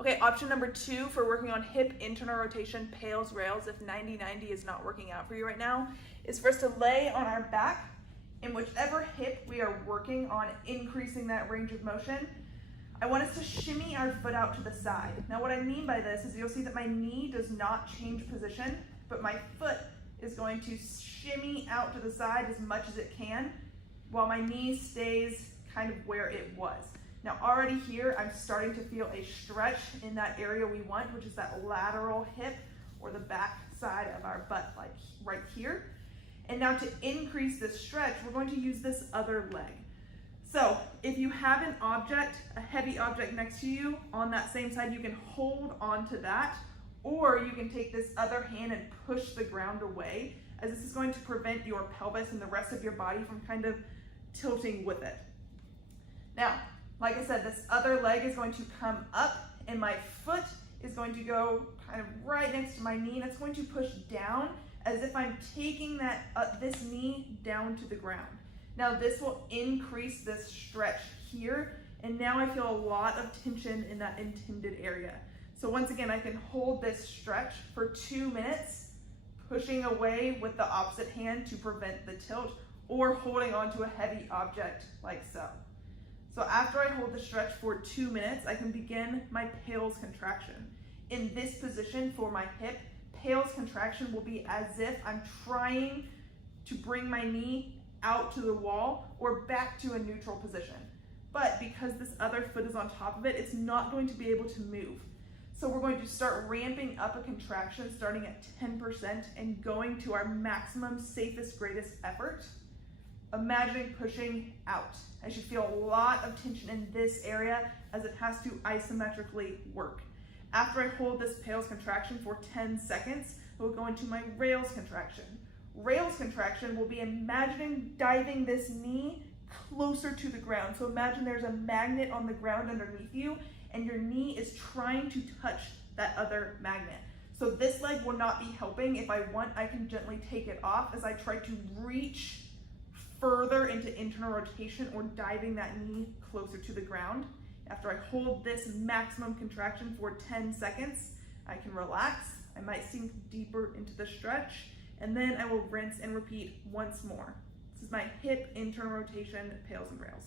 Okay, option number 2 for working on hip internal rotation, pails, rails, if 90-90 is not working out for you right now, is for us to lay on our back in whichever hip we are working on increasing that range of motion. I want us to shimmy our foot out to the side. Now what I mean by this is you'll see that my knee does not change position, but my foot is going to shimmy out to the side as much as it can while my knee stays kind of where it was. Now already here, I'm starting to feel a stretch in that area we want, which is that lateral hip or the back side of our butt, like right here. And now to increase this stretch, we're going to use this other leg. So if you have an object, a heavy object next to you on that same side, you can hold onto that, or you can take this other hand and push the ground away, as this is going to prevent your pelvis and the rest of your body from kind of tilting with it. Now, like I said, this other leg is going to come up and my foot is going to go kind of right next to my knee, and it's going to push down as if I'm taking that this knee down to the ground. Now this will increase this stretch here, and now I feel a lot of tension in that intended area. So once again, I can hold this stretch for 2 minutes, pushing away with the opposite hand to prevent the tilt, or holding onto a heavy object like so. So after I hold the stretch for 2 minutes, I can begin my pails contraction. In this position for my hip, pails contraction will be as if I'm trying to bring my knee out to the wall or back to a neutral position. But because this other foot is on top of it, it's not going to be able to move. So we're going to start ramping up a contraction starting at 10% and going to our maximum, safest, greatest effort. Imagining pushing out. I should feel a lot of tension in this area as it has to isometrically work. After I hold this pails contraction for 10 seconds, we'll go into my rails contraction. Rails contraction will be imagining diving this knee closer to the ground. So imagine there's a magnet on the ground underneath you and your knee is trying to touch that other magnet. So this leg will not be helping. If I want, I can gently take it off as I try to reach further into internal rotation or diving that knee closer to the ground. After I hold this maximum contraction for 10 seconds, I can relax. I might sink deeper into the stretch, and then I will rinse and repeat once more. This is my hip internal rotation, pails and rails.